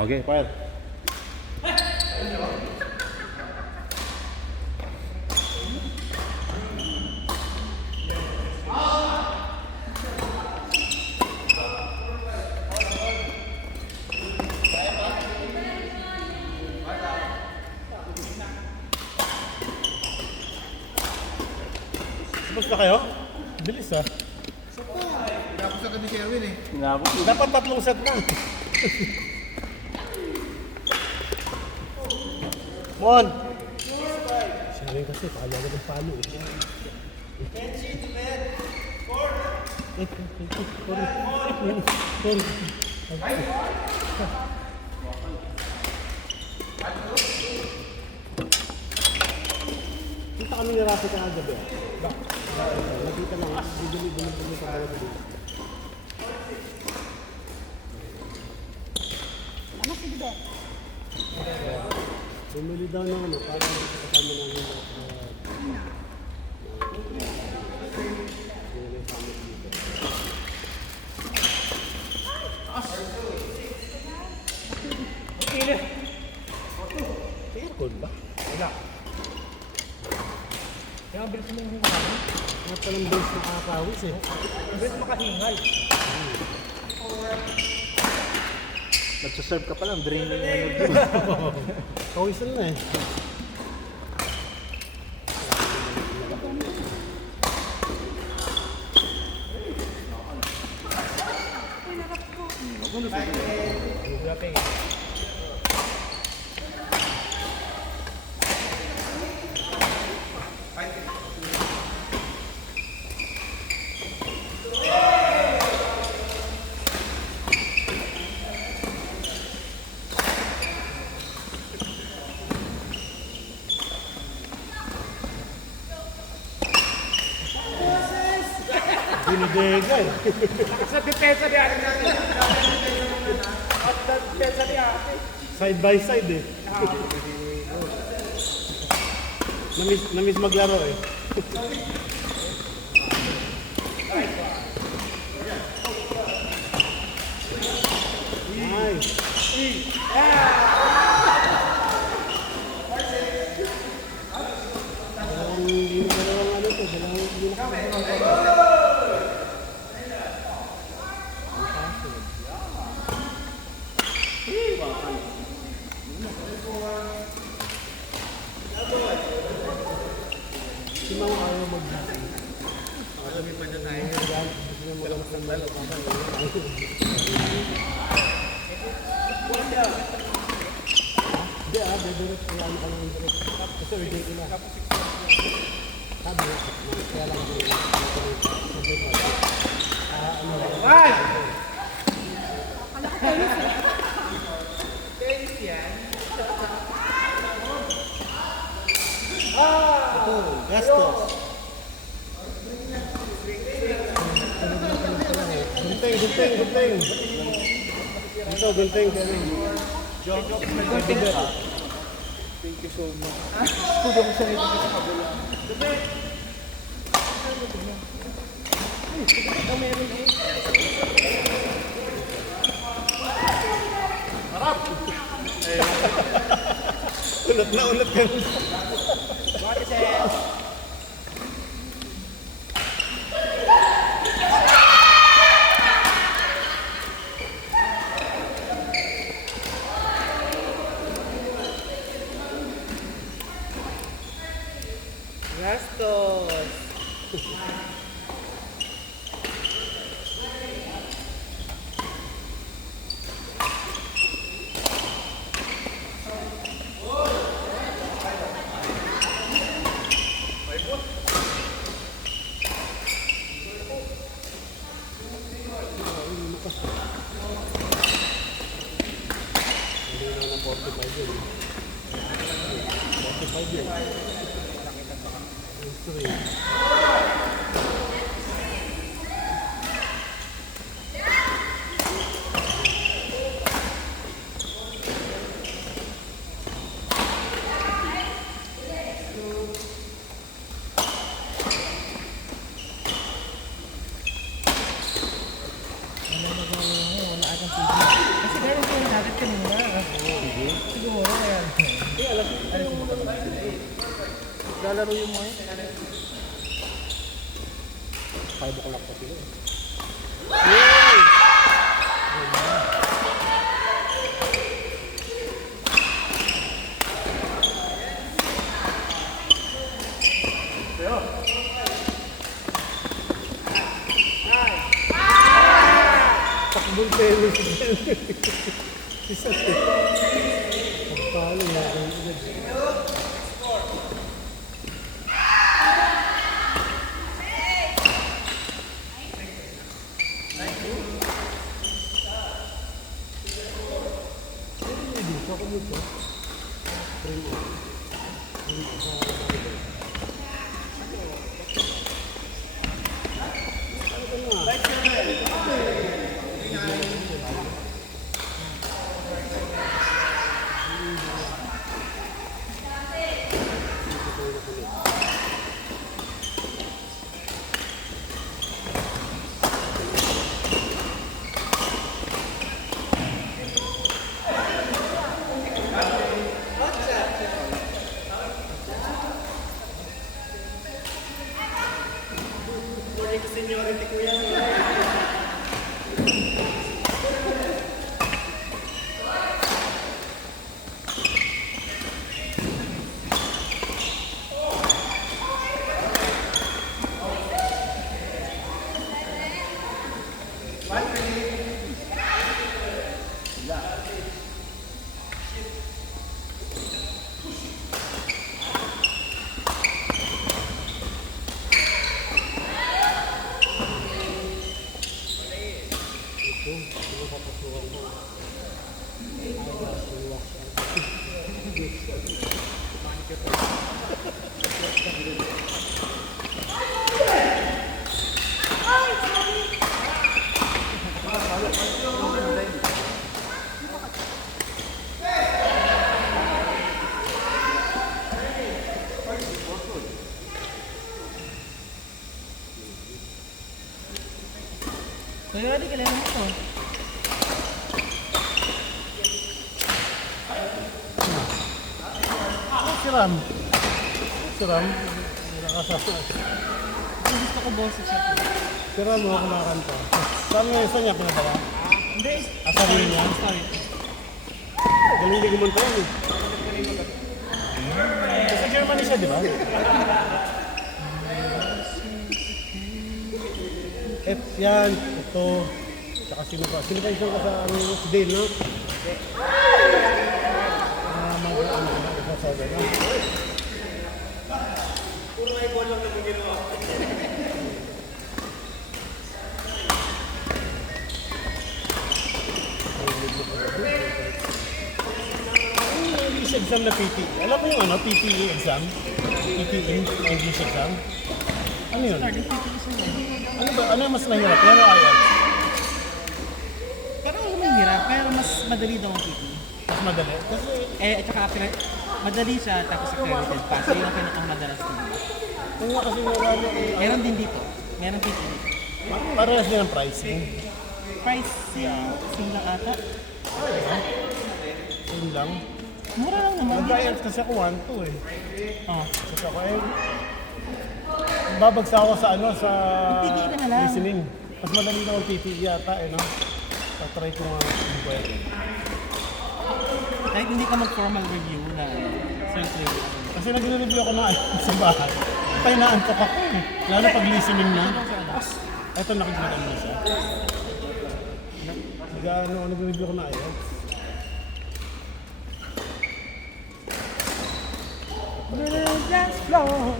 Okay, fire. Tapos na kayo? Bilis ah. Tapos agad ni Sherwin eh. Dapat 3 set lang. Mon! Sherwin kasi, kaya agad ang palo eh. Kita kami narapi ka agabi ah. Nakita lang, bibili pa kayo dito. Ano si Bebe? Bumili daw ng ano, para kasama namin aircon ba? Wala. Kaya ang bilis mo yung hingal. Mga talang base na kakawis eh. Ang bilis makahingal. Nagsaserve ka pa lang, draining mo yun. Kawisan na eh. Grabe. Dinidega eh. Sa depensa ni ate natin. At depensa ni ate. Side by side eh. Namiss maglaro eh. Nice. Dalawang ano to, dalawang si Mama ayaw mag-gising. Sabi pa na tayo. Gusto niya magamas ng balo. Hindi ah, direct kaya ano ka lang yung direct. Kasi reject ko na. Sabi nga, kaya lang direct. Ano lang. Ay! Ito, gastos. Gunting. Ito, gunting. Thank you so much. Tudo ko sa ito sa kabila. Ulat ka. Gastos. Kasi gano'n po yung dagat kanina. Siguro kaya. Hindi, alam mo yung lalaro yung mga yun. 5 o'clock pa sila. Takbol tennis. Isa siya. Pagpalo na ang agad. Dito ako dito. Kaya di kailangan ito. Siram. Siram. Nakasasa. Gusto ko boses siya. Siram mo kumakanta. Saan nga isa niya pinadala? Hindi. Asarin niya? Sorry. Galing di kumanta yan eh. Sa Germany siya, di ba? Yan, ito. Tsaka sino pa? Sino pa yung kasama si Dale, no? Mag-sasabi, no? Puro may ball lang naman ginawa. English exam na PT. Alam mo yung ano, PTE exam? PTE, English exam? Ano yun? Ano ba? Ano yung mas mahirap? Yan o IELTS? Parang ako mahirap, pero mas madali daw ang PT. Mas madali? Kasi At saka madali siya, tapos accredited pass. Yun ang pinakang madalas dito. kung nga kasi wala na eh. Meron din dito. Meron PT dito. Parehas din ang pricing. Pricing, same lang ata. Same lang. Mura lang naman. Nag-IELTS kasi ako 1-2 eh. Oh. Kasi ako eh, babagsak ako sa ano, sa PTE ka na lang. listening. Mas madali daw ang PTE yata eh, no? Tatry ko nga yung pwede. Kahit hindi ka mag-formal review na self-review. Kasi nag-review ako na sa bahay. Kaya naantok ako eh. Lalo pag listening na. Eto nakikita mo siya. Nag-review ako na ayun. Just flow.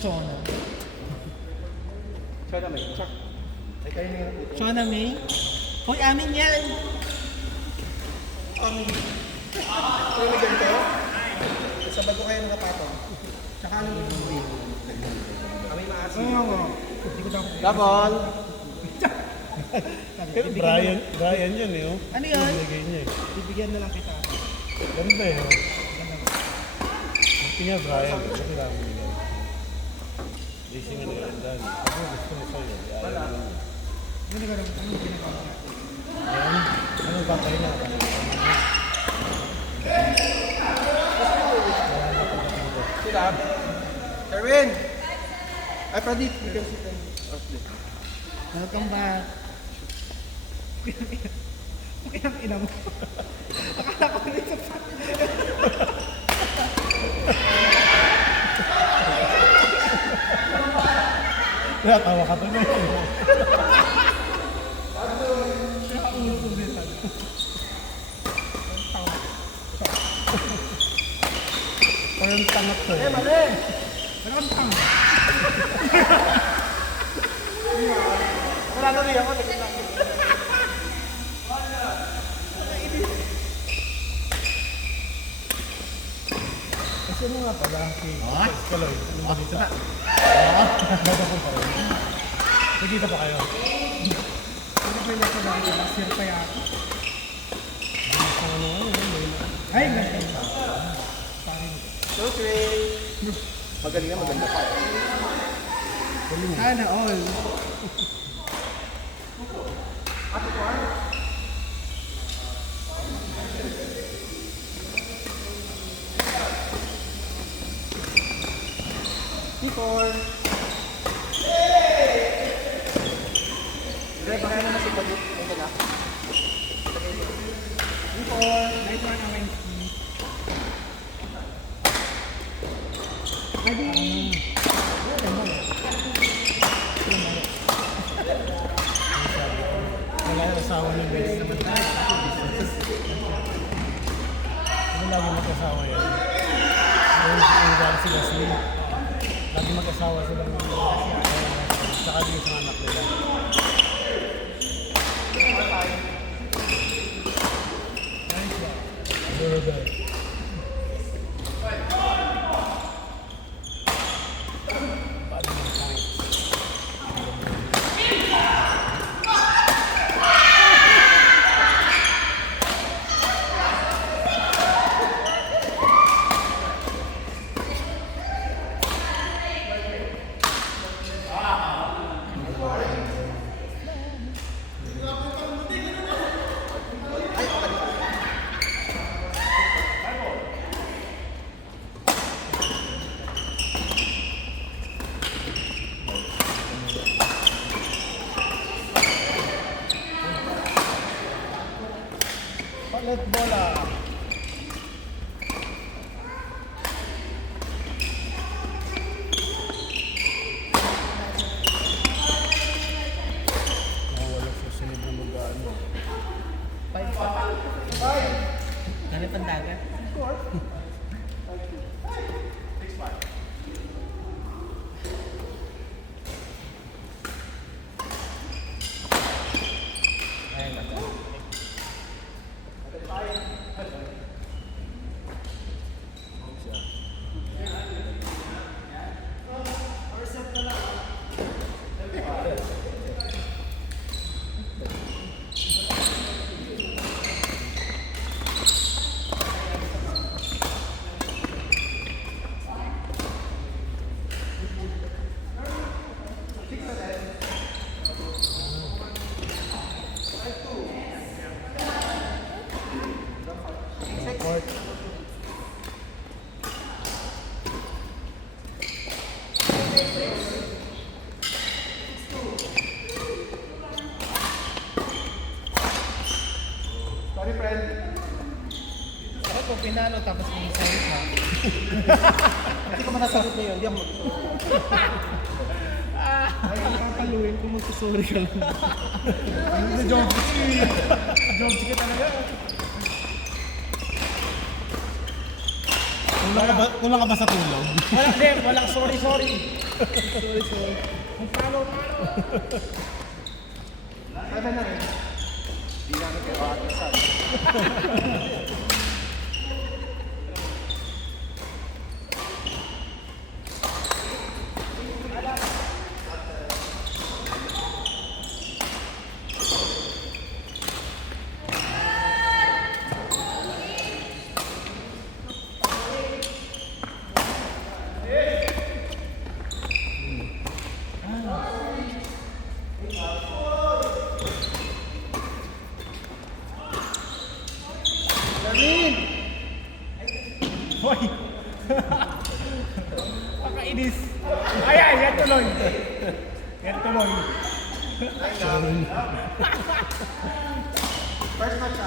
Chona. Sana may check. Ay, kayo na yun. Chona May? Hoy, amin yan! Pero may ganito. Sabay ko kayo mga patong. Tsaka ano yung movie? Kami maasin. Hindi ko daw. Double! Pero Brian yun eh. Oh. Ano yun? Nilagay niya eh. Bibigyan na lang kita. Ganda eh. Buti nga Brian, buti lang mo nila. Racing nga naganda. Ako gusto ko sa'yo. Wala. Hindi ko alam anong ginagawa mo. Ayan. Ano ba kayo na? Sila? Erwin! Ay, Pradeep. You can sit and welcome back. Ang ina mo. Akala ko nito pa. Natawa ka doon. Parang tangat to eh. Mali! Parang tanga. Wala na rin ako. Kasi ano nga pala, si Kaloy, ano ba dito? Nagkita pa kayo? Ano ba yung sa dati? Sir pa yata. Ano, Ay, ganda. So, magaling na, maganda pa. Sana all. Before. Grab na naman si Pagod. Ito na. Before. Right one away. wala yung asawa ni Bes naman tayo. Ano lagi mag-asawa yan? Yung dahil si Leslie. Lagi mag-asawa sila ng saka din sa anak nila. Bye-bye. Palit bola. Wala sa sunod na mag-ano. Dali pandagat. Court. Sorry, friend. Ako po, pinalo tapos yung salit ha. Hindi ko manasagot na yun. Hindi ako ay, kakaluin kung magsasorry ka lang. Ano job ka talaga. Kulang ka ba sa tulog? Wala, hindi. Walang sorry. Sorry. Palo. Ano na rin? Hindi namin kayo atasan. Hoy! Pakainis. Ayan, yan tuloy. Yan tuloy. First match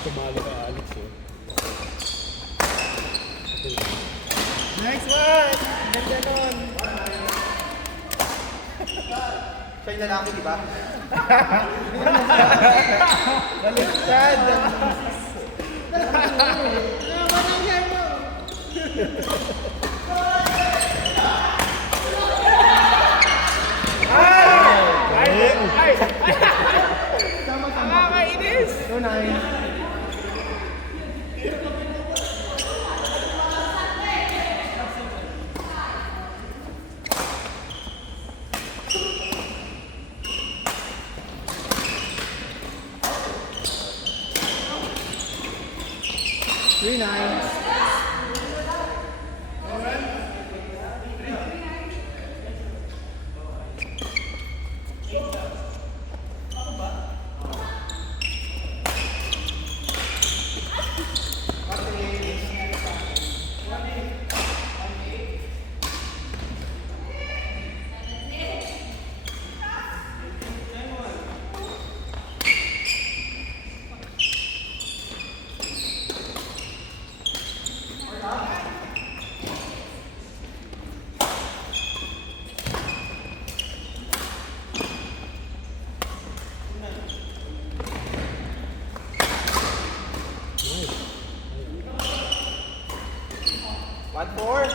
Tumalo kay Alex eh. Nice one! Ganda nun! Siya yung lalaki, di ba? Baliktad! Ay! Nakakainis! 2-9. Three nines. One four.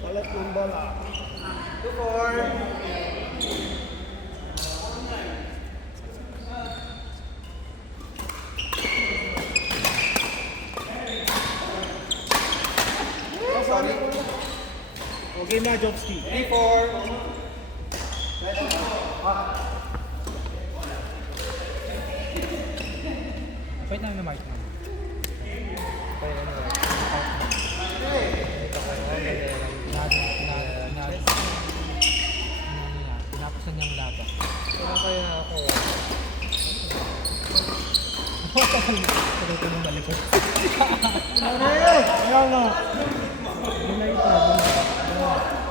Palat yung bala. 2-4. Sorry. Okay na, Jobski. 3-4. Wait lang na mic na. Pinapasan niyang lata. Kailan kaya ako? Tuloy ko nung balikot. Ayaw na. Bulay ito.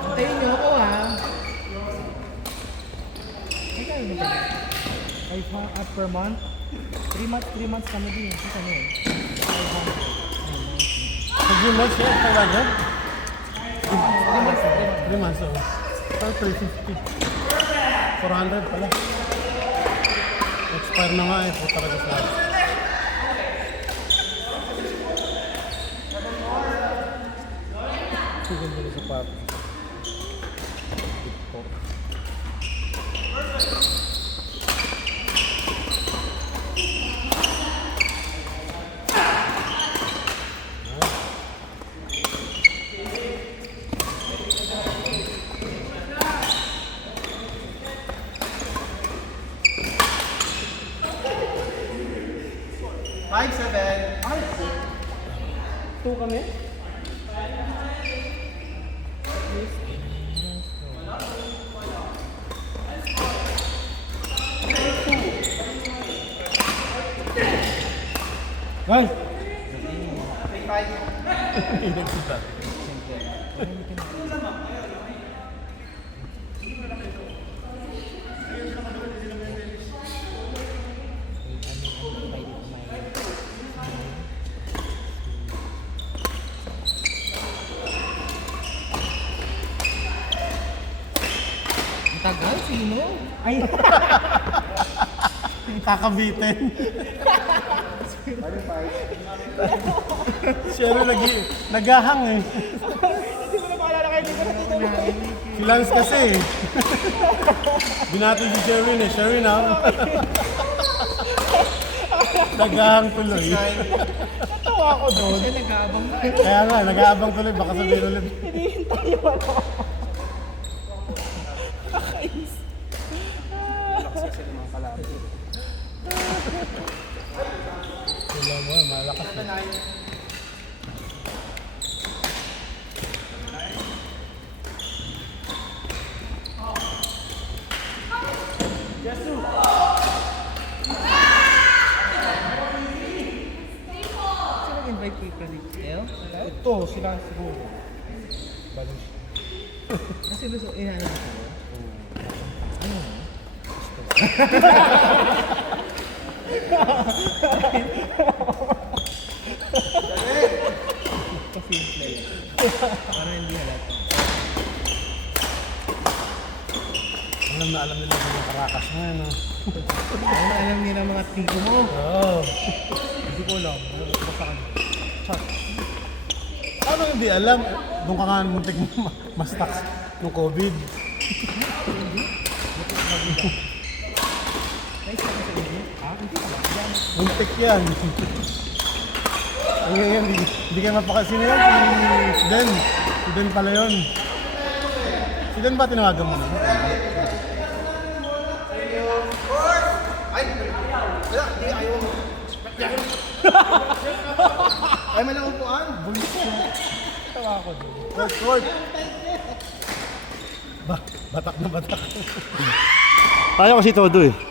Antayin niyo ako ha. Ay kayo ba ba? 5 per month? 3 months kami din. Ito ano eh. 500. Pag yung months yan, 500? 3 months. 3 months, oh. Parang 350. 400 pala. Expire na nga eh, po talaga sa akin. Ganda na sa pato. Five, 7. Ay! 2 kami? Guys! 3-5. Hindi kita. Tagal, sino? Ay! Kakabitin. Siya rin naghahang eh. Hindi ko na maalala kayo dito na tutulog. Si Lance kasi eh. Binati si Sherwin eh. Sherwin ah. Dagang tuloy. Natawa ako doon. Kasi nag-aabang na. Kaya nga, nag-aabang tuloy. Baka sabihin ulit. Hinihintay niyo ako. Kakais. Relax kasi naman kalaban. Wala mo, malakas na. Sino nag-invite kay Pradipel? Ito, sila siguro. Balos. Kasi gusto, inaano ko sa'yo. Kasi yung play. Para hindi halata. Alam nila yung karakas na yan. Alam nila mga tiko mo. Oo. Hindi ko alam. Basta kanya. Chat. Ano hindi alam? Doon ka nga muntik mo ma-stuck ng COVID. Nice ka sa inyo. Hindi ko alam. Yan. Muntik yan. Ang ngayon, hindi kayo mapakasino yan. Si Den. Si Den pala yun. Si Den ba tinawagan mo na? Ay! Wala, hindi ayaw mo. Ay, malang upuan. Natawa ako doon. Court! Batak na batak. Ayaw kasi todo eh.